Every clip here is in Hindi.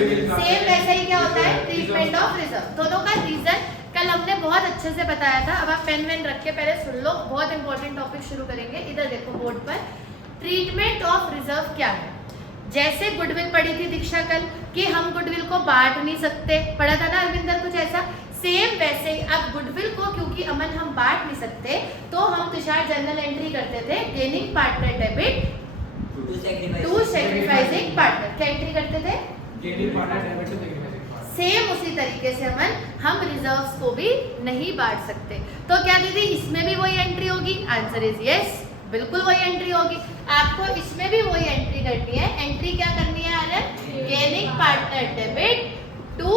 सेम वैसा ही क्या होता है ट्रीटमेंट ऑफ रिजर्व। दोनों का रीजन कल हमने बहुत अच्छे से बताया था। अब आप पेन वेन रख के पहले सुन लो, बहुत इंपॉर्टेंट टॉपिक शुरू करेंगे। इधर देखो बोर्ड पर, ट्रीटमेंट ऑफ रिजर्व क्या है। जैसे गुडविल पढ़ी थी दीक्षा कल कि हम गुडविल को बांट नहीं सकते, पढ़ा था ना अरविंदर कुछ ऐसा। सेम वैसे ही अब गुडविल को क्योंकि अमन हम बांट नहीं सकते तो हम तुषार जर्नल एंट्री करते थे gaining partner debit to sacrificing partner. क्या एंट्री करते थे? Gaining partner debit to sacrificing partner. Same उसी तरीके से हम रिजर्व्स को भी नहीं बांट सकते। तो क्या दीदी इसमें भी वही एंट्री होगी? आंसर इज यस, बिल्कुल वही एंट्री होगी। आपको इसमें भी वही एंट्री करनी है। एंट्री क्या करनी है Aryan? Gaining partner debit to,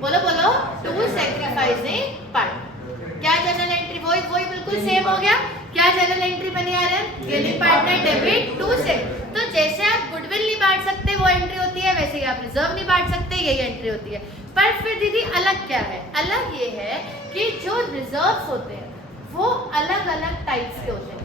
बोलो बोलो, टू सैक्रिफाइसिंग पार्टनर। क्या जनरल एंट्री? वही बिल्कुल सेम हो गया। क्या जनरल एंट्री बनी Aryan? Gaining partner debit to sac. तो जैसे आप गुडविल नहीं बांट सकते वो एंट्री होती है, वैसे ही आप रिजर्व नहीं बांट सकते यही एंट्री होती है। पर फिर दीदी अलग क्या है? अलग ये है कि जो रिजर्व्स होते हैं वो अलग अलग टाइप्स के होते हैं।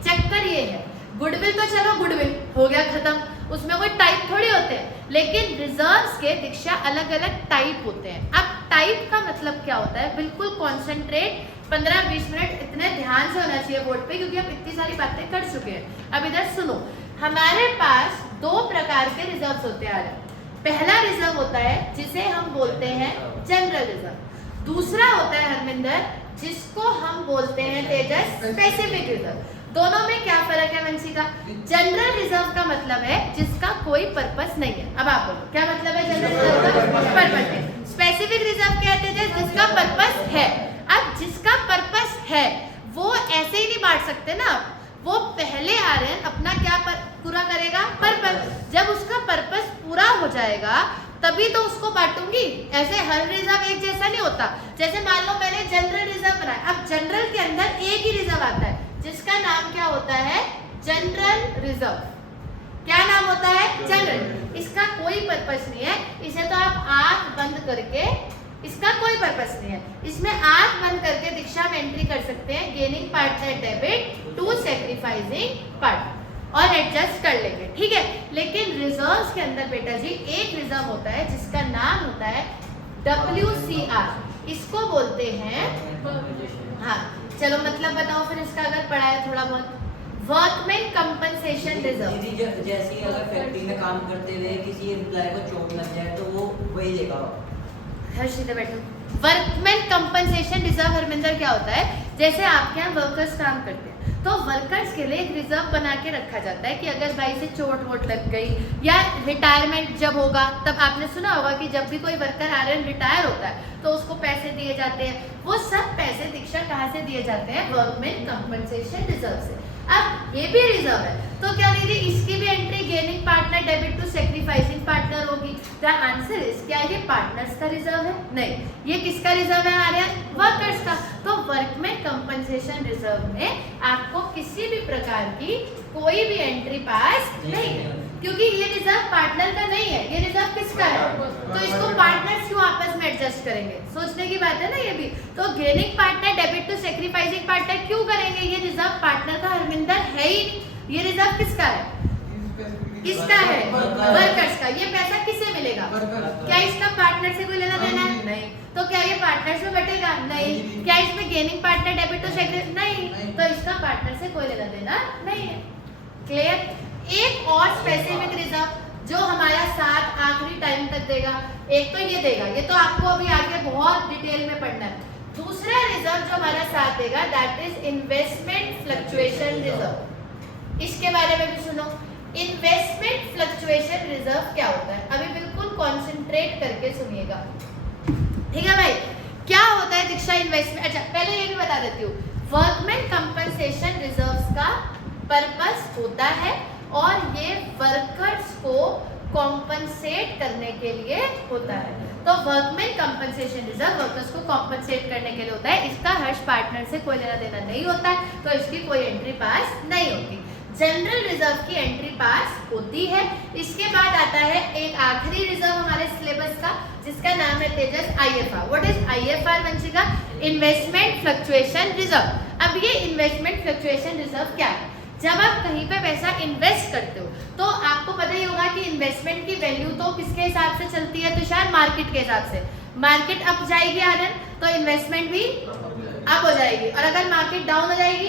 चक्कर ये है, गुडविल तो चलो गुडविल हो गया खत्म, उसमें कोई टाइप थोड़ी होते हैं, लेकिन रिजर्व्स के दीक्षा अलग अलग टाइप होते हैं। अब टाइप का मतलब क्या होता है? बिल्कुल कॉन्सेंट्रेट 15-20 मिनट इतने ध्यान से होना चाहिए बोर्ड पे, क्योंकि हम इतनी सारी बातें कर चुके हैं। अब इधर सुनो, हमारे पास दो प्रकार के रिजर्व्स होते हैं। पहला रिजर्व होता है जिसे हम बोलते हैं जनरल रिजर्व। दूसरा होता है हरमिंदर जिसको हम बोलते हैं तेजस स्पेसिफिक रिजर्व। दोनों में क्या फर्क है वंशिका? जनरल रिजर्व का मतलब है जिसका कोई पर्पस नहीं है। अब आप बोलो क्या मतलब है जनरल रिजर्व का? पर्पस है। स्पेसिफिक रिजर्व क्या है जिसका पर्पस है। अब जिसका पर्पस है वो ऐसे ही नहीं बांट सकते ना, वो पहले आ रहे हैं अपना क्या पूरा करेगा? पर्पस। जब उसका पर्पस पूरा हो जाएगा तभी तो उसको बांटूंगी। ऐसे हर रिजर्व एक जैसा नहीं होता। जैसे मान लो मैंने जनरल रिजर्व बनाया, अब जनरल के अंदर एक ही रिजर्व आता है जिसका नाम क्या होता है? General reserve. क्या नाम होता है? जनरल। इसका कोई पर्पस नहीं है, इसे तो आप आंख बंद करके, इसका कोई पर्पस नहीं है, इसमें आंख बंद करके दीक्षा में एंट्री कर सकते हैं gaining partner debit to sacrificing partner और एडजस्ट कर लेंगे, ठीक है। लेकिन रिजर्व्स के अंदर बेटा जी एक रिजर्व होता है जिसका नाम होता है WCR। इसको बोलते हैं, हाँ चलो मतलब बताओ फिर इसका, अगर पढ़ा है थोड़ा बहुत। Workman compensation reserve. जैसे अगर फैक्ट्री में काम करते हुए किसी एम्प्लॉय को चोट लग जाए तो वो वही देगा। हर्षिता बैठो। वर्कमैन कंपनसेशन रिजर्व हरमिंदर क्या होता है? जैसे आपके यहाँ वर्कर्स काम करते हैं तो वर्कर्स के लिए एक रिजर्व बना के रखा जाता है कि अगर भाई से चोट वोट लग गई या रिटायरमेंट जब होगा, तब आपने सुना होगा कि जब भी कोई वर्कर आर्यन रिटायर होता है तो उसको पैसे दिए जाते हैं। वो सब पैसे दीक्षा कहाँ से दिए जाते हैं? वर्कमैन कंपनसेशन रिजर्व से। अब ये भी रिजर्व है तो क्या दीदी इसकी भी entry gaining partner debit to sacrificing partner होगी? द आंसर इज, क्या ये पार्टनर्स का रिजर्व है? नहीं। ये किसका रिजर्व है आर्यन? वर्कर्स का। तो वर्कमैन कंपनसेशन रिजर्व में आपको किसी भी प्रकार की कोई भी एंट्री पास नहीं है, क्योंकि ये रिजर्व पार्टनर का नहीं है, ये रिजर्व किसका है? तो इसको पार्टनर्स क्यों आपस में एडजस्ट करेंगे? सोचने की बात है ना ये भी। तो gaining partner debit to sacrificing partner क्यों करेंगे? ये रिजर्व पार्टनर का हरमिंदर है ही नहीं। ये रिजर्व किसका है? किसका है? वर्कर्स का। ये पैसा किसे मिलेगा? क्या इसका पार्टनर से कोई लेना देना है? नहीं। तो क्या ये पार्टनर्स में बटेगा? नहीं। क्या इसमें gaining partner debit to sacrifice? नहीं। तो इसका पार्टनर से कोई लेना देना नहीं है। क्लियर? एक और स्पेसिफिक रिजर्व जो हमारा साथ आखिरी टाइम तक देगा, एक तो ये देगा, ये तो आपको अभी आगे बहुत डिटेल में पढ़ना है। दूसरा रिजर्व जो हमारा साथ देगा that is investment fluctuation reserve. इसके बारे में भी सुनो। इन्वेस्टमेंट फ्लक्चुएशन रिजर्व क्या होता है? अभी बिल्कुल कॉन्सेंट्रेट करके सुनिएगा, ठीक है भाई। क्या होता है दीक्षा इन्वेस्टमेंट? अच्छा पहले ये भी बता देती हूँ, वर्कमैन कंपनसेशन रिजर्व्स का पर्पस होता है और ये वर्कर्स को कॉम्पनसेट करने के लिए होता है। तो वर्कमैन कंपनसेशन रिजर्व वर्कर्स को कॉम्पनसेट करने के लिए होता है। इसका हर्ष पार्टनर से कोई लेना देना नहीं होता है, तो इसकी कोई एंट्री पास नहीं होती। जनरल रिजर्व की एंट्री पास होती है। इसके बाद आता है एक आखिरी रिजर्व हमारे सिलेबस का जिसका नाम है तेजस IFR। What is IFR Vanshika? Investment fluctuation reserve. अब ये इन्वेस्टमेंट फ्लक्चुएशन रिजर्व क्या है? जब आप कहीं पे पैसा इन्वेस्ट करते हो तो आपको पता ही होगा कि इन्वेस्टमेंट की वैल्यू तो किसके हिसाब से चलती है, तो शायद मार्केट के हिसाब से। मार्केट अप जाएगी आनंद तो इन्वेस्टमेंट भी अप हो जाएगी, और अगर मार्केट डाउन हो जाएगी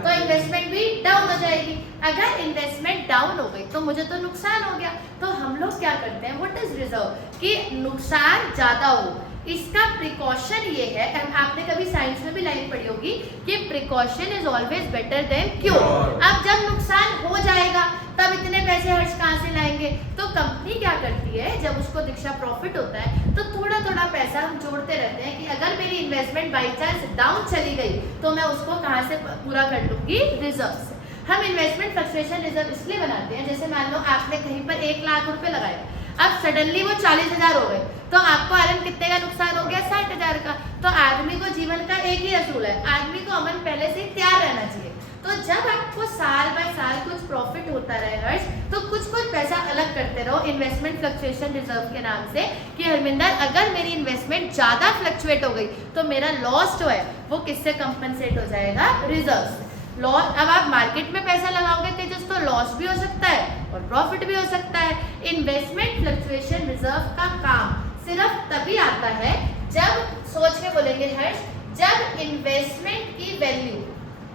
तो इन्वेस्टमेंट भी डाउन हो जाएगी। अगर इन्वेस्टमेंट डाउन हो गई तो मुझे तो नुकसान हो गया। तो हम लोग क्या करते हैं, व्हाट इज रिजर्व, कि नुकसान ज्यादा हो इसका प्रिकॉशन ये है। आपने कभी साइंस में भी लाइन पढ़ी होगी कि precaution is always better than cure. अब जब नुकसान हो जाएगा तब इतने पैसे हर्ष कहाँ से लाएंगे, तो कंपनी क्या करती है, जब उसको दीक्षा प्रॉफिट होता है तो थोड़ा थोड़ा पैसा हम जोड़ते रहते हैं कि अगर मेरी इन्वेस्टमेंट बाई चांस डाउन चली गई तो मैं उसको कहाँ से पूरा कर लूंगी, रिजर्व से। हम इन्वेस्टमेंट फ्लक्चुएशन रिजर्व इसलिए बनाते हैं, जैसे मान लो आपने कहीं पर 1 लाख रुपए लगाए, अब सडनली वो 40,000 हो गए, तो आपको आरएम कितने का नुकसान हो गया, 60,000 का। तो आदमी को जीवन का एक ही असूल है, आदमी को अमन पहले से ही तैयार रहना चाहिए। तो जब आपको साल बाय साल कुछ प्रॉफिट होता रहे हर्ष, तो कुछ पैसा अलग करते रहो इन्वेस्टमेंट फ्लक्चुएशन रिजर्व के नाम से, कि हरमिंदर अगर मेरी इन्वेस्टमेंट ज्यादा फ्लक्चुएट हो गई तो मेरा लॉस जो है वो किससे कंपनसेट हो जाएगा, रिजर्व से। लॉस, अब आप मार्केट में पैसा लगाओगे तेजस तो लॉस भी हो सकता है और प्रॉफिट भी हो सकता है। इन्वेस्टमेंट फ्लक्चुएशन रिजर्व का काम सिर्फ तभी आता है जब, सोच के बोलेंगे हर्ष, जब इन्वेस्टमेंट की वैल्यू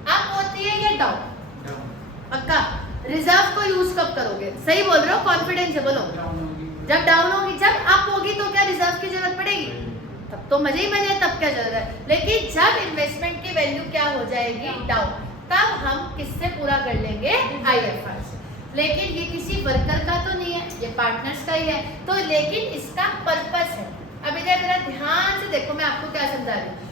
अप होती है या डाउन। पक्का, रिजर्व को यूज कब करोगे, सही बोल रहे हो, कॉन्फिडेंस से बोलो, जब डाउन होगी। जब अप होगी तो क्या रिजर्व की जरूरत पड़ेगी, तब तो मजे ही मजे, तब क्या जरूरत है। लेकिन जब इन्वेस्टमेंट की वैल्यू क्या हो जाएगी, डाउन, तब हम किससे पूरा कर लेंगे, आईएफआर से। लेकिन ये किसी वर्कर का तो नहीं है, ये पार्टनर्स का ही है। तो लेकिन इसका पर्पस है, अब इधर जरा ध्यान से देखो, मैं आपको क्या समझा रही हूँ।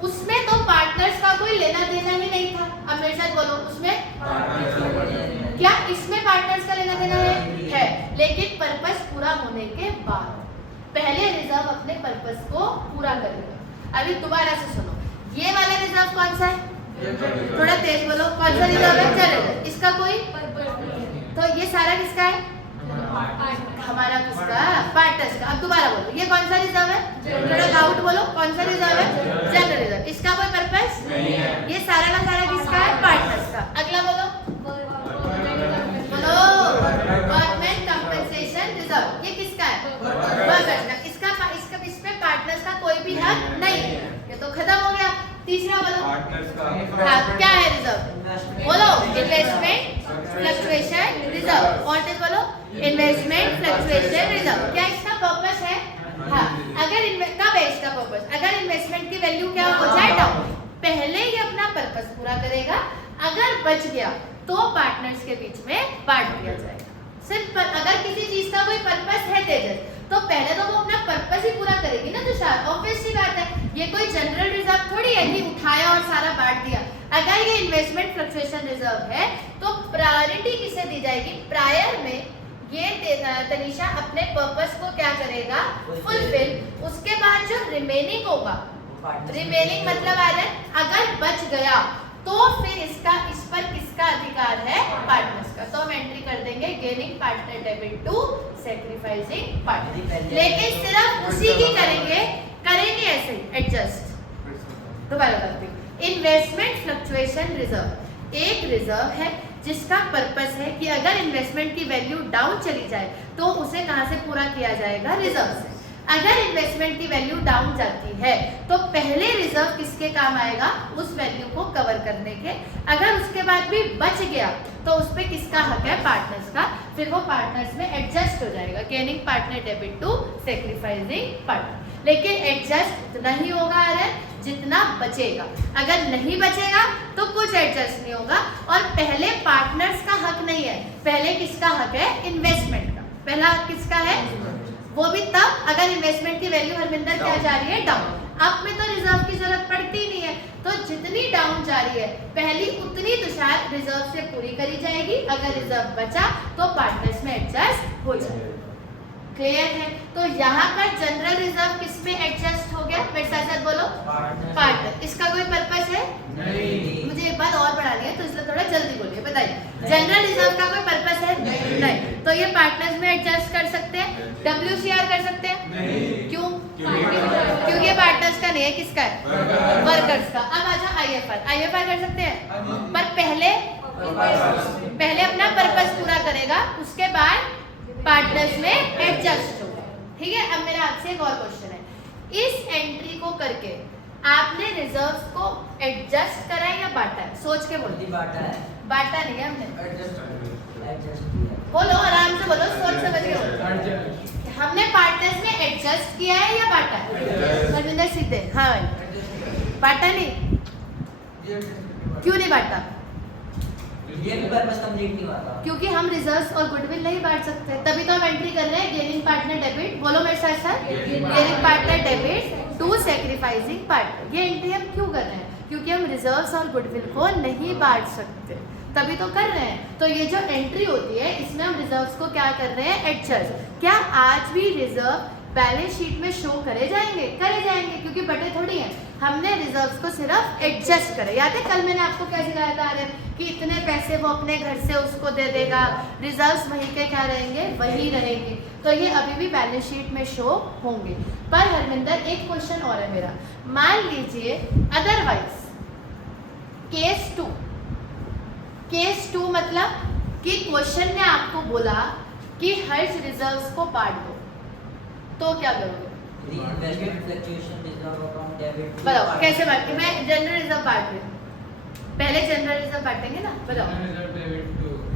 उसमें तो पार्टनर्स का कोई लेना देना ही नहीं था। अब मेरे साथ बोलो, उसमें क्या, इसमें पार्टनर्स का लेना देना है, लेकिन पर्पस पूरा होने के बाद पहले रिजर्व अपने पर्पस को पूरा करेगा। अभी दोबारा से सुनो, ये वाला रिजर्व कौन सा है, थोड़ा तेज बोलो, कौन सा रिजर्व है, चलेगा, इसका कोई, तो ये सारा किसका है, हमारा किसका, पार्टनर्स का। अब दोबारा बोलो, ये कौन सा रिजर्व है, थोड़ा डाउट बोलो, कौन सा रिजर्व है, जनरल रिजर्व, इसका कोई पर्पस नहीं है। ये सारा का सारा किसका है, पार्टनर्स का। अगला बोलो, बोलो, गवर्नमेंट कंपनसेशन रिजर्व, ये किसका है, वर्कर्स का। इसका इसमें पार्टनर्स का कोई भी हक नहीं है, ये तो खत्म हो गया। तीसरा बोलो, क्या है रिजर्व, बोलो, इन्वेस्टमेंट फ्लक्चुएशन रिजर्व, और बोलो, इन्वेस्टमेंट फ्लक्चुएशन रिजर्व। क्या इसका पर्पस है, हाँ, अगर कब है इसका पर्पस, अगर इन्वेस्टमेंट की वैल्यू क्या हो जाए, डाउन, पहले ये अपना पर्पस पूरा करेगा, अगर बच गया तो पार्टनर्स के बीच में बांट दिया जाएगा। सिंपल, अगर किसी चीज का कोई पर्पस है तेजस, तो पहले तो वो अपना पर्पस ही पूरा करेगी ना, तो शायद ऑब्वियस सी बात है, ये कोई जनरल रिजर्व थोड़ी है कि उठाया और सारा बांट दिया। अगर ये इन्वेस्टमेंट फ्लक्चुएशन रिजर्व है तो प्रायोरिटी किसे दी जाएगी, प्रायर में ये तनीषा अपने पर्पस को क्या करेगा, फुलफिल। उसके बाद जो रिमेनिंग होगा, रिमेनिंग मतलब आ रहा है अगर बच गया तो फिर इसका, इस पर किसका अधिकार है, पार्टनर्स का। तो हम एंट्री कर देंगे gaining partner debit to sacrificing partner, लेकिन सिर्फ उसी की करेंगे ऐसे एडजस्ट। दोबारा करते हैं, इन्वेस्टमेंट फ्लक्चुएशन रिजर्व एक रिजर्व है जिसका पर्पस है कि अगर इन्वेस्टमेंट की वैल्यू डाउन चली जाए तो उसे कहां से पूरा किया जाएगा, रिजर्व से। अगर इन्वेस्टमेंट की वैल्यू डाउन जाती है तो पहले रिजर्व किसके काम आएगा, उस वैल्यू को कवर करने के। अगर उसके बाद भी बच गया तो उस पे किसका हक है, पार्टनर्स का। फिर वो पार्टनर्स में एडजस्ट हो जाएगा, gaining partner debit to sacrificing partner. लेकिन एडजस्ट उतना ही होगा जितना बचेगा, अगर नहीं बचेगा तो कुछ एडजस्ट नहीं होगा। और पहले पार्टनर्स का हक नहीं है, पहले किसका हक है, इन्वेस्टमेंट का। पहला हक किसका है, वो भी तब अगर इन्वेस्टमेंट की वैल्यू हरमिंदर क्या जा रही है, डाउन। अब में तो रिजर्व की जरूरत पड़ती नहीं है, तो जितनी डाउन जा रही है पहली उतनी तो शायद रिजर्व से पूरी करी जाएगी। अगर रिजर्व बचा तो पार्टनर्स में एडजस्ट हो जाएगा। क्लियर है? तो यहाँ पर जनरल रिजर्व किस पे एडजस्ट हो गया, मेरे साथ साथ बोलो, पार्टनर। इसका कोई पर्पस है नहीं। मुझे एक बात और पढ़ानी है तो इसलिए थोड़ा जल्दी बोलिए, बताइए। जनरल रिजर्व का कोई पर्पस है नहीं। तो ये पार्टनर्स में एडजस्ट कर सकते हैं, WCR कर सकते हैं, क्यों? क्योंकि ये पार्टनर्स का का नहीं है, किसका है? वर्कर्स का। अब आ जाओ आईएफआर कर सकते हैं, पर पहले अपना पर्पस पूरा करेगा, उसके बाद पार्टनर्स में एडजस्ट होगा। ठीक है, अब मेरा आपसे एक और क्वेश्चन है, इस एंट्री को करके आपने रिजर्व्स को एडजस्ट करा है या बांटा है? सोच के बोलो। बांटा है, बांटा नहीं है हमने, एडजस्ट किया। बोलो आराम से बोलो, सोच समझ के बोलो। हमने पार्टनर्स में एडजस्ट किया है या बांटा है? हरविंदर सीधे, हाँ भाई, बांटा नहीं, क्यों नहीं बांटा? ये भी पर्पस कंप्लीट नहीं हुआ था, क्योंकि हम रिजर्व्स और गुडविल नहीं बांट सकते, तभी तो हम एंट्री कर रहे हैं गेनिंग पार्टनर डेबिट। बोलो मेरे साथ साथ, gaining partner debit to sacrificing partner. ये एंट्री हम क्यों कर रहे हैं? क्योंकि हम रिजर्व्स और गुडविल को नहीं बांट सकते, तभी तो कर रहे हैं। तो ये जो एंट्री होती है, इसमें हम रिजर्व्स को क्या कर रहे हैं? एडजस्ट। क्या आज भी रिजर्व बैलेंस शीट में शो करे जाएंगे? करे जाएंगे, क्योंकि बटे थोड़ी हैं। हमने रिजर्व्स को सिर्फ एडजस्ट करे। याद है कल मैंने आपको क्या सिखाया था आर्यन, कि इतने पैसे वो अपने घर से उसको दे देगा, रिजर्व्स वहीं के क्या रहेंगे? वही रहेंगे। तो ये अभी भी बैलेंस शीट में शो होंगे। पर हरमिंदर एक क्वेश्चन और है मेरा, मान लीजिए अदरवाइज केस टू मतलब कि क्वेश्चन ने आपको बोला कि हर्ष रिजर्व्स को बांट दो, तो क्या करोगे? Investment fluctuation reserve account debit. बताओ कैसे बांटेंगे? मैं जनरल रिजर्व बांट रही हूँ, पहले जनरल रिजर्व बांटेंगे ना, बताओ।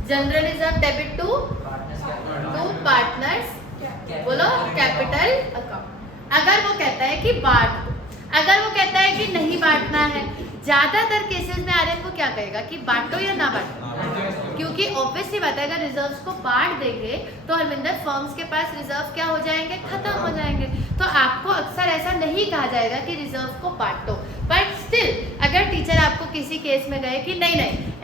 General reserve debit to partners, बोलो कैपिटल अकाउंट। अगर वो कहता है कि बांट दो, अगर वो कहता है कि नहीं बांटना है, ज्यादातर केसेस में आर्यन को क्या कहेगा कि बांटो या ना बांटो? क्योंकि ऑब्वियस सी बात है, अगर रिजर्व्स को बांट देंगे तो हरविंदर फर्म्स के पास रिजर्व क्या हो जाएंगे? खत्म हो जाएंगे। तो आपको अक्सर ऐसा नहीं कहा जाएगा कि रिजर्व को बांटो, बट स्टिल अगर टीचर आपको किसी केस में गए कि नहीं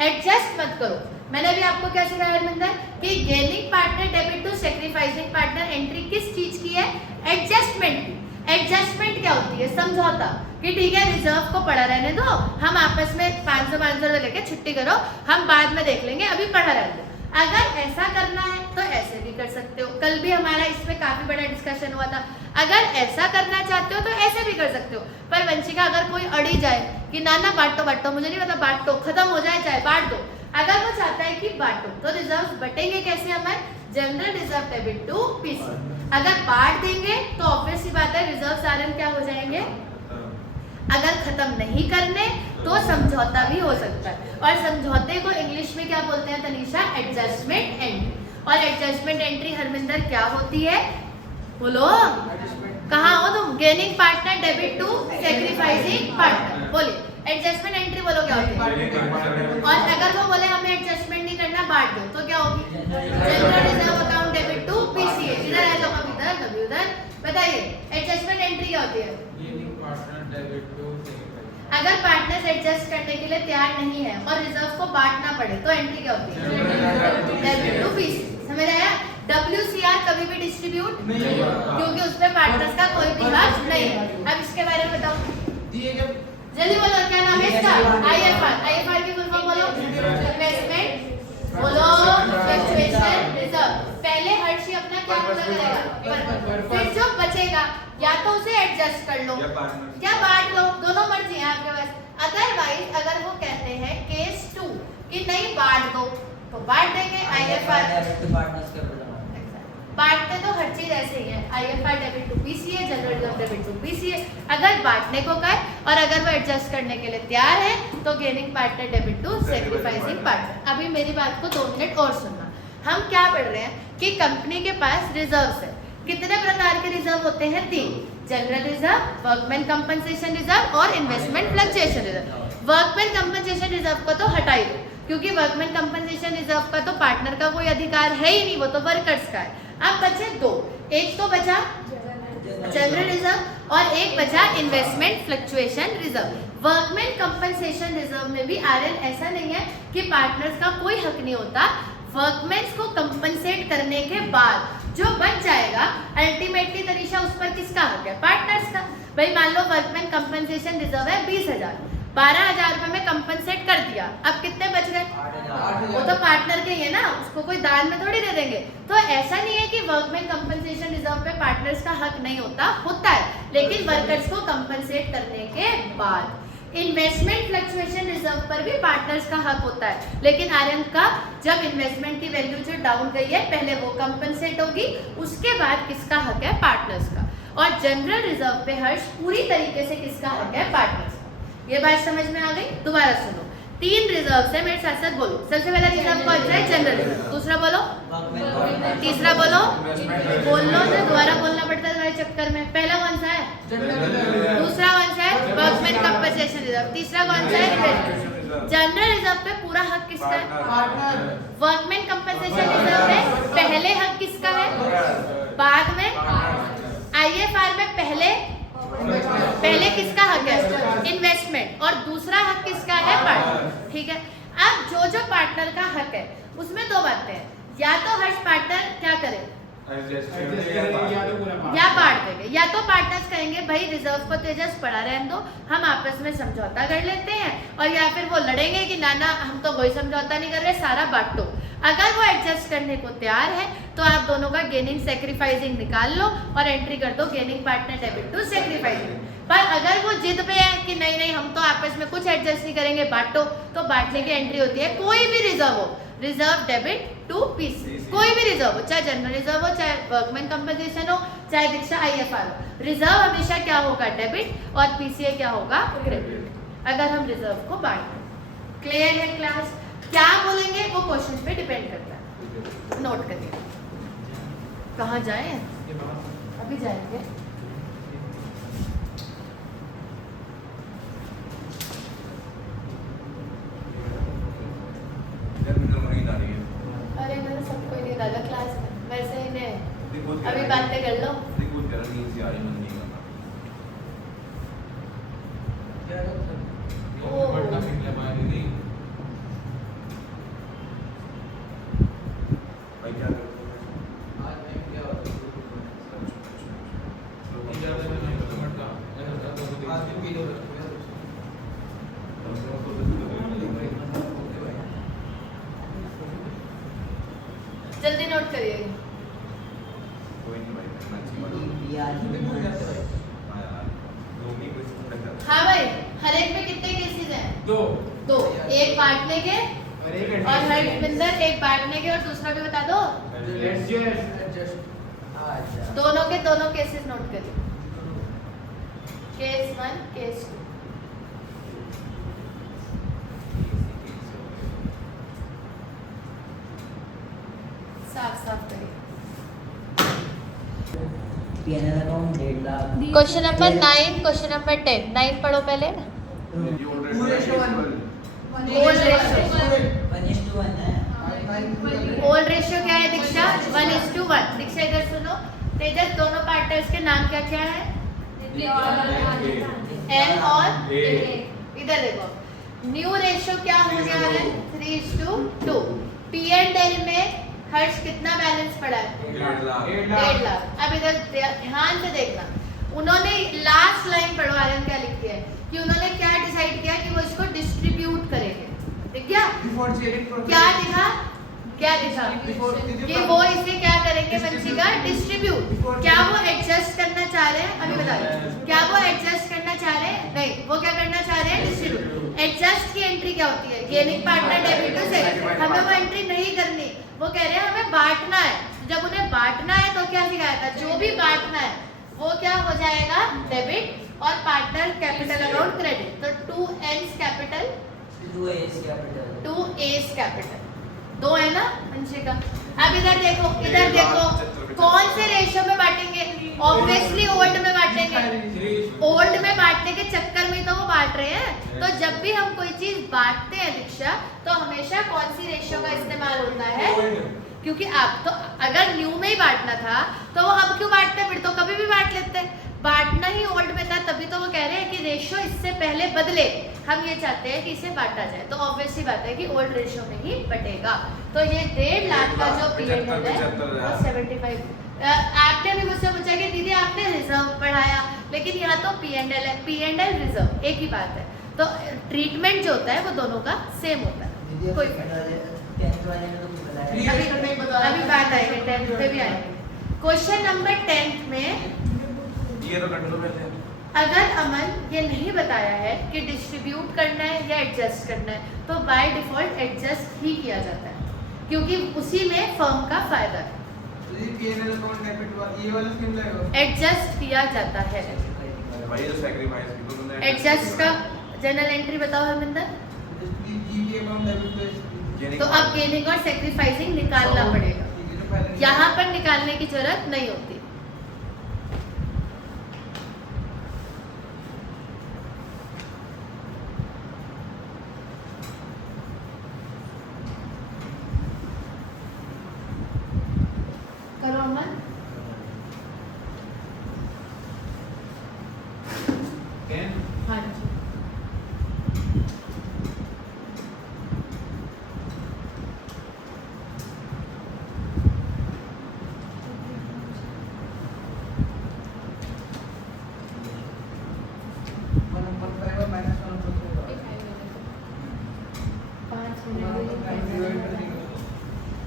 एडजस्ट मत करो, मैंने अभी आपको क्या सिखाया हरविंदर कि gaining partner debit to sacrificing partner entry किस चीज की है? एडजस्टमेंट की। एडजस्टमेंट क्या होती है? समझौता, कि ठीक है रिजर्व को पड़ा रहने दो, हम आपस में 500 लेके छुट्टी करो, हम बाद में देख लेंगे, अभी पड़ा रहने दो। अगर ऐसा करना है तो ऐसे भी कर सकते हो, कल भी हमारा इसमें काफी बड़ा डिस्कशन हुआ था। अगर ऐसा करना चाहते हो तो ऐसे भी कर सकते हो। पर वंशिका अगर कोई अड़ी जाए कि ना बांटो, मुझे नहीं पता, बांटो, खत्म हो जाए चाहे बांट दो, अगर वो चाहता है कि बांटो, तो रिजर्व बटेंगे कैसे? हमारे general reserve debit to PC. अगर बांट देंगे तो ऑब्वियस सी बात है रिजर्व सारन क्या हो जाएंगे? अगर खत्म नहीं करने तो समझौता भी हो सकता है, और समझौते को इंग्लिश में क्या बोलते हैं तनीषा? Adjustment entry. और एडजस्टमेंट एंट्री हरमिंदर क्या होती है? बोलो, कहाँ हो तुम? Gaining partner debit to sacrificing partner. बोलिए एडजस्टमेंट एंट्री, बोलो क्या होती है? और अगर वो बोले हमें एडजस्टमेंट नहीं करना, बांट दो, तो क्या होगी? General reserve account debit to PCA. इधर आ जाओ, कभी इधर कभी उधर, बताइए एडजस्टमेंट एंट्री क्या होती है? अगर पार्टनर्स एडजस्ट करने के लिए तैयार नहीं है और रिजर्व को बांटना पड़े तो एंट्री क्या होती है? Debit to PC. समझ आया? WCR कभी भी डिस्ट्रीब्यूट नहीं, क्योंकि उसमें पार्टनर्स का कोई भी हक नहीं है। अब इसके बारे में बताओ, जल्दी बोलो, क्या नाम है इसका? IFR की फुल फॉर्म बोलो। इन्वेस्टमेंट, बोलो फ्लक्चुएशन रिजर्व। पहले हर्षी अपना क्या पूरा करेगा, फिर जो बचेगा या तो उसे एडजस्ट कर लो या बांट लो, दोनों मर्जी है आपके पास। अदरवाइज अगर वो कहते हैं केस 2 कि नहीं बांट दो, तो बांट देंगे। IFR बांटते तो हर चीज ऐसे ही है, IFR debit to PCA, general reserve debit to PCA. अगर बांटने को कहे और अगर वो एडजस्ट करने के लिए तैयार है तो gaining partner debit to sacrificing partner. अभी मेरी बात को 2 मिनट और सुनना। हम क्या पढ़ रहे हैं कि कंपनी के पास रिजर्व है। कितने प्रकार के रिजर्व होते हैं? 3, general reserve, workman compensation reserve और investment fluctuation reserve. Workman compensation reserve को तो हटाई दो, क्योंकि वर्कमैन कंपनसेशन रिजर्व का तो पार्टनर का कोई अधिकार है ही नहीं, वो तो वर्कर्स का है। अब बचे 2, एक तो बचा जनरल रिजर्व और एक बचा investment fluctuation reserve. Workman compensation reserve में भी आरएल ऐसा नहीं है कि पार्टनर्स का कोई हक नहीं होता। वर्कमैन्स को कंपनसेट करने के बाद जो बच जाएगा अल्टीमेटली तनीषा उस पर किसका हक है? पार्टनर्स का। भाई मान लो वर्कमैन कंपनसेशन रिजर्व है 20,000, 12,000 रुपए में कंपनसेट कर दिया, अब कितने बच गए? 8,000। वो तो पार्टनर के ही है ना, उसको कोई दान में थोड़ी दे देंगे। तो ऐसा नहीं है कि वर्कमैन कंपनसेशन रिजर्व पे पार्टनर्स का हक नहीं होता, होता है, लेकिन वर्कर्स को कंपनसेट करने के बाद। इन्वेस्टमेंट फ्लक्चुएशन रिजर्व पर भी पार्टनर्स का हक होता है, लेकिन आर्यन का जब इन्वेस्टमेंट की वैल्यू जो डाउन गई है पहले वो कंपनसेट होगी, उसके बाद किसका हक है? पार्टनर्स का। और जनरल रिजर्व पे हर्ष पूरी तरीके से किसका हक है? पार्टनर्स का। ये बात समझ में आ गई? दोबारा सुनो, 3 रिजर्व है, मेरे साथ साथ बोलो। सबसे पहला रिजर्व कौन सा है? General reserve. दूसरा बोलो, तीसरा बोलो, बोल लो ना, दोबारा बोलना पड़ता है तुम्हारे चक्कर में। पहला कौन सा है? दूसरा कौन सा है? Workman compensation reserve. तीसरा कौन सा है? जनरल रिजर्व पे पूरा हक किसका है? वर्कमैन कंपनसेशन रिजर्व में पहले हक किसका है? बाद में। आईएफआर में पहले किसका हक है? इन्वेस्टमेंट। और दूसरा हक किसका है? पार्टनर। ठीक है, अब जो पार्टनर का हक है उसमें 2 बातें हैं, या तो हर्ष पार्टनर क्या करे? या बांट देंगे, या तो पार्टनर्स कहेंगे भाई रिजर्व को तेजस पड़ा रहने दो, हम आपस में समझौता कर लेते हैं, और या फिर वो लड़ेंगे कि ना ना हम तो कोई समझौता नहीं कर रहे, सारा बांटो। अगर वो एडजस्ट करने को तैयार है तो आप दोनों का गेनिंग सैक्रिफाइसिंग निकाल लो और एंट्री कर दो gaining partner debit to sacrificing. पर अगर वो जिद पे है कि नहीं नहीं हम तो आपस में कुछ एडजस्ट नहीं करेंगे, बांटो, तो बांटने की एंट्री होती है कोई भी रिजर्व हो, रिजर्व डेबिट टू पीसी, कोई भी रिजर्व हो, चाहे जनरल रिजर्व हो, चाहे वर्कमैन कंपनसेशन हो, चाहे दीक्षा आईएफआर हो, रिजर्व हमेशा क्या होगा? डेबिट, और पीसीए क्या होगा? क्रेडिट। अगर हम रिजर्व को बांटें, क्लियर है क्लास? क्या बोलेंगे वो क्वेश्चन पे डिपेंड करता है, नोट करिए। कहाँ जाए? अभी जाएंगे। अरे मैंने सबको ही नहीं डाला क्लास में, वैसे इन्हें अभी बातें कर लो। जल्दी नोट करिए। हाँ भाई, हर एक में कितने केसेस हैं? 2। एक बांटने के और हरविंदर एक बांटने के, और दूसरा भी बता दो। दोनों के दोनों केसेस नोट करिए, केस 1 केस 2। साफ साफ करिए। Question number 9, question number 10। 9 पढ़ो पहले। ओल्ड रेशियो क्या है दीक्षा? 1:1। दीक्षा इधर सुनो, तेजस दोनों पार्टनर्स के नाम क्या क्या है? एम और ए। इधर देखो, न्यू रेशियो क्या हो गया है? 3:2। पी एंड एल में हर्ष कितना बैलेंस पड़ा है? 1.5 लाख। अब इधर ध्यान से देखना, उन्होंने लास्ट लाइन पढ़ो, आर्यन क्या लिखी है कि उन्होंने क्या डिसाइड किया कि वो इसको डिस्ट्रीब्यूट करेंगे। ठीक है, क्या दिखा? क्या दिखा कि वो इसे क्या करेंगे? वंशिका डिस्ट्रीब्यूट। क्या वो एडजस्ट करना चाह रहे हैं? अभी बता दो, क्या वो एडजस्ट करना चाह रहे हैं? नहीं, वो क्या करना चाह रहे हैं? डिस्ट्रीब्यूट। एडजस्ट की एंट्री क्या होती है? Gaining partner debit to sacrifice. हमें वो एंट्री नहीं करनी, वो कह रहे हैं हमें बांटना है। जब उन्हें बांटना है तो क्या सिखाया था? जो भी बांटना है वो क्या हो जाएगा? डेबिट, और पार्टनर कैपिटल अकाउंट क्रेडिट। तो 2 N's कैपिटल 2 A's कैपिटल, 2 है ना वंशिका? अब इधर देखो, इधर देखो, कौन से रेशियो में बांटेंगे? ऑब्वियसली ओल्ड में बांटेंगे। ओल्ड में बांटने के चक्कर में तो वो बांट रहे हैं। तो जब भी हम कोई चीज बांटते हैं दीक्षा, तो हमेशा कौन सी रेशियो का इस्तेमाल होता है? क्योंकि आप तो अगर न्यू में ही बांटना था तो वो अब क्यों बांटते? फिर तो कभी भी बांट लेते। बांटना ही ओल्ड में था, तभी तो वो कह रहे हैं कि रेशियो इससे पहले बदले, हम ये चाहते हैं कि इसे बांटा जाए। तो ऑब्वियसली बात है कि ओल्ड रेशियो में ही बटेगा। तो ये 1.5 लाख का जो पीरियड है वो 75। आपने भी मुझसे पूछा कि दीदी आपने रिजर्व पढ़ाया, लेकिन यहाँ तो पी एंड एल है, पी एंड एल रिजर्व एक ही बात है। तो ट्रीटमेंट जो होता है वो दोनों का सेम होता है, दीदी कोई टेंथ वाले में तो कुछ बताया अभी बात आएगी 10th पे भी आएगी। क्वेश्चन नंबर 10th में ये तो कंट्रोल में थे। अगर अमन ये नहीं बताया है कि डिस्ट्रीब्यूट करना है या एडजस्ट करना है, तो बाय डिफॉल्ट एडजस्ट ही किया जाता है, क्योंकि उसी में फर्म का फायदा है। P&L अकाउंट डेबिट वाला ये वाला स्कीम लगेगा। एडजस्ट किया जाता है। भाई जो सैक्रिफाइस की तो तुमने एडजस्ट का जनरल एंट्री बताओ हरमिंदर। जीपी अकाउंट डेबिट तो अब गेनिंग और सेक्रीफाइसिंग निकालना पड़ेगा, यहाँ पर निकालने की जरूरत नहीं होती। करो अमन। हाँ जी।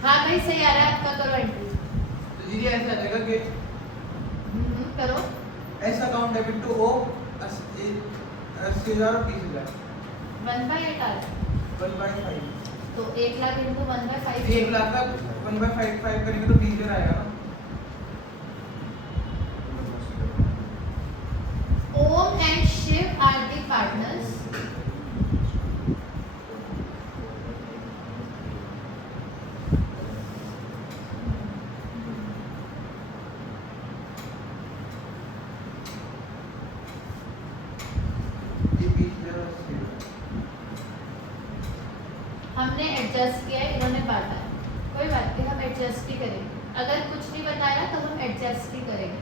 हाँ भाई सही आ रहा है आपका, करो एंट्री। दीदी ऐसा लगेगा कि करो। ऐसा अकाउंट डेबिट टू ओ 80,000 और 30,000 1/8 आ रहा है 1/5 तो 1 लाख इनटू 1/5 1 लाख का 1/5 करेंगे तो 20,000 आएगा ना। Om and Shiv are the partners. ये 20,000 और 80,000 हमने एडजस्ट किया है, इन्होंने बांटा है, कोई बात नहीं, हम एडजस्ट ही करेंगे। अगर कुछ नहीं बताया तो हम एडजस्ट ही करेंगे।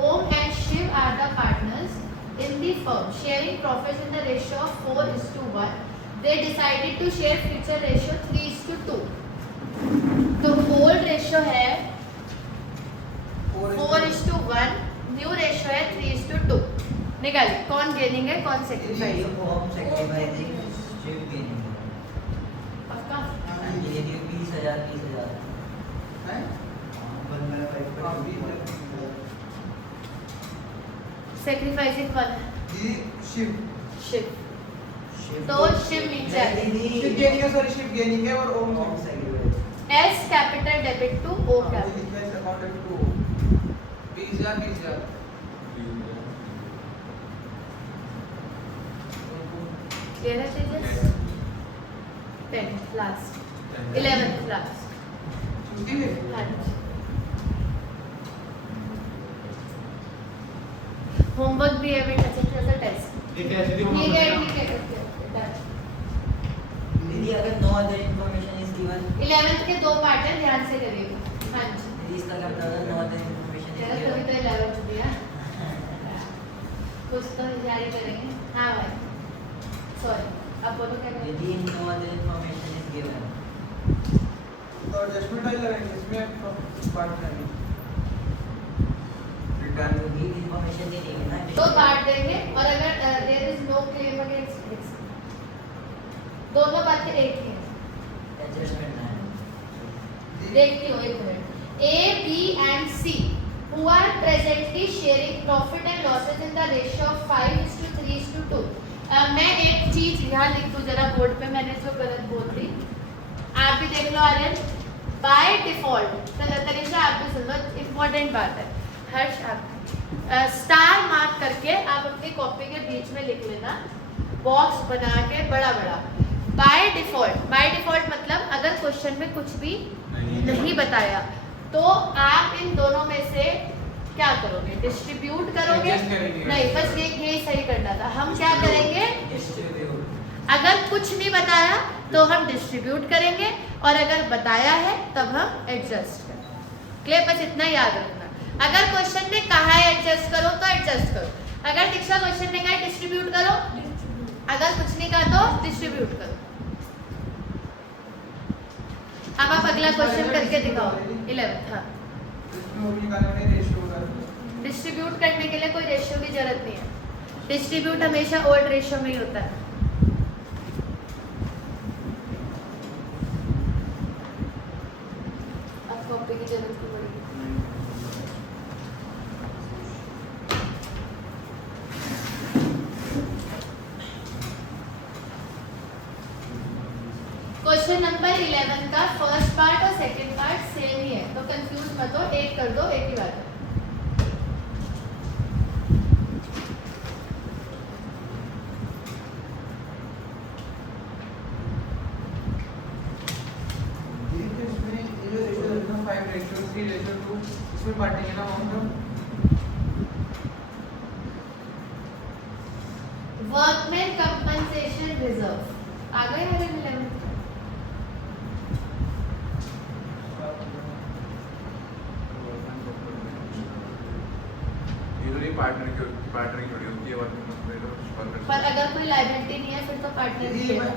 Om and Shiv are the partners in the firm sharing profits in the ratio of 4:1. They decided to share future ratio 3:2. तो old ratio है 4:1, न्यू रेशियो है 3:2। निकालिए कौन गेनिंग है कौन sacrifice. Om sacrificing Shiv gaining पक्का। ये 20,000 हैं? 1/5 हाँ, 20,000 सेक्रीफाइसिंग कौन है? दीदी शिव शिव। तो शिव नीचे आ गई। शिव गेनिंग है, सॉरी शिव गेनिंग है और ओम होम sacrificing S capital debit to O capital. Account debit to 20,000 clear है चीजें? 10th last 11th last. छुट्टी है। हाँ जी। होमवर्क भी है बेटा, अच्छा सा टेस्ट। ये कैसे दी ठीक है ठीक है ठीक है done। दीदी अगर no other information is given 11th के 2 पार्ट है, ध्यान से करिएगा। हाँ जी। दीदी इसका क्या मतलब है नो अदर इंफॉर्मेशन चलो इज तभी गिवन तो 11th दिया, कुछ तो जारी करेंगे। हाँ भाई सॉरी, अब बोलो क्या करें? यदि no other information is given तो एडजस्टमेंट आई लगाएंगे इसमें पार्ट नहीं रिटर्न होगी इंफॉर्मेशन देनी है ना तो पार्ट देंगे, और अगर there is no claim against this, दोनों बातें एक ही हैं। एडजस्टमेंट है देखती हूँ एक minute. A, B and C who are presently sharing profit and losses in the ratio of 5:3:2। मैं एक चीज यहाँ लिख दूँ जरा बोर्ड पे, मैंने जो गलत बोल दी आप भी देख लो आर्यन। बाय डिफॉल्ट तनिषा आप भी सुन लो, इम्पोर्टेंट बात है। हर्ष आप स्टार मार्क करके आप अपनी कॉपी के बीच में लिख लेना, बॉक्स बना के बड़ा बड़ा। बाय डिफॉल्ट मतलब अगर क्वेश्चन में कुछ भी नहीं बताया तो आप इन दोनों में से क्या करोगे? डिस्ट्रीब्यूट करोगे? Adjust करेंगे। नहीं, बस ये सही करना था। हम क्या करेंगे? डिस्ट्रीब्यूट अगर कुछ नहीं बताया तो हम डिस्ट्रीब्यूट करेंगे, और अगर बताया है तब हम एडजस्ट करेंगे। क्लियर? बस इतना याद रखना। अगर क्वेश्चन ने कहा है एडजस्ट करो तो एडजस्ट करो, अगर दीक्षा क्वेश्चन ने कहा डिस्ट्रीब्यूट करो, अगर कुछ नहीं कहा तो डिस्ट्रीब्यूट करो। अब आप अगला क्वेश्चन करके दिखाओ 11th। हाँ, इसमें वो निकालने वाले रेशियो होगा। डिस्ट्रीब्यूट करने के लिए कोई रेशियो की जरूरत नहीं है। डिस्ट्रीब्यूट हमेशा ओल्ड रेशियो में ही होता है। अब कॉपी की जरूरत क्यों पड़ी? क्वेश्चन नंबर 11 का फर्स्ट पार्ट और सेकंड पार्ट सेम ही है, तो कंफ्यूज मत हो, एक कर दो, एक ही बात है। इसमें ये जो रेशियो है ना 5:3:2 इसमें बांटेंगे ना हम वर्कमैन कंपनसेशन रिजर्व आ गए मेरे 11 पार्टनर छोड़ी होती है पर अगर कोई लायबिलिटी नहीं है फिर तो पार्टनर नहीं ये लेगा।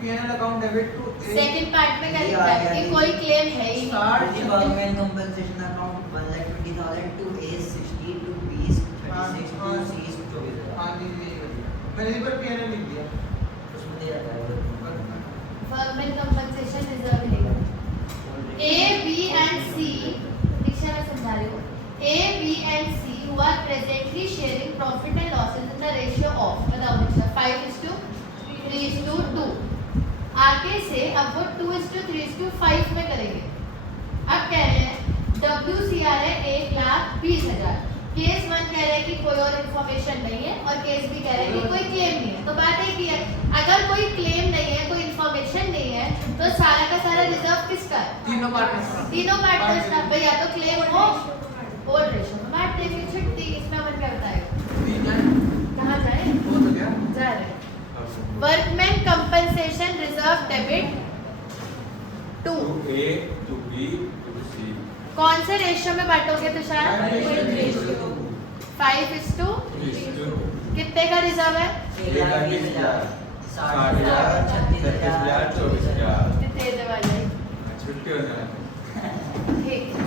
P&L account debit to second part में क्या ये लिखा आ है गया, कि ये कोई क्लेम है ही नहीं। Start The government compensation account 1,20,000 to A60 to B36 to हाँ। C24। हाँ जी जी मैंने इस पर P&L लिख दिया उसमें दिया जाता है वर्कमैन कंपनसेशन रिजर्व मिलेगा। A, B and C दीक्षा मैं समझा रही हूँ। A, B and C who are presently sharing profit and losses in the ratio of बताओ दीक्षा 5:3:2 आगे से अब वो 2:3:5 में करेंगे। अब कह रहे हैं WCR है 1,20,000। केस 1 कह रहे हैं कि कोई और इन्फॉर्मेशन नहीं है और केस बी कह रहे हैं कि कोई क्लेम नहीं है। तो बात एक ही है, अगर कोई क्लेम नहीं है, कोई इन्फॉर्मेशन नहीं है, तो सारा का सारा रिजर्व किसका है? तीनों पार्टनर्स का तीनों पार्टनर्स का। भैया तो क्लेम हो ओल्ड रेशियो में बांट देंगे, छुट्टी। इसमें अपन क्या बताएगा? कहाँ जाए? हो तो गया जा रहे workman compensation reserve debit 2 to A to B to C कौन से रेशियो में बांटोगे तुषार? 5:3 कितने का रिजर्व है? 1,20,000 60,000 36,000 24,000 कितने दे वाले? छुट्टी हो जाए ठीक है।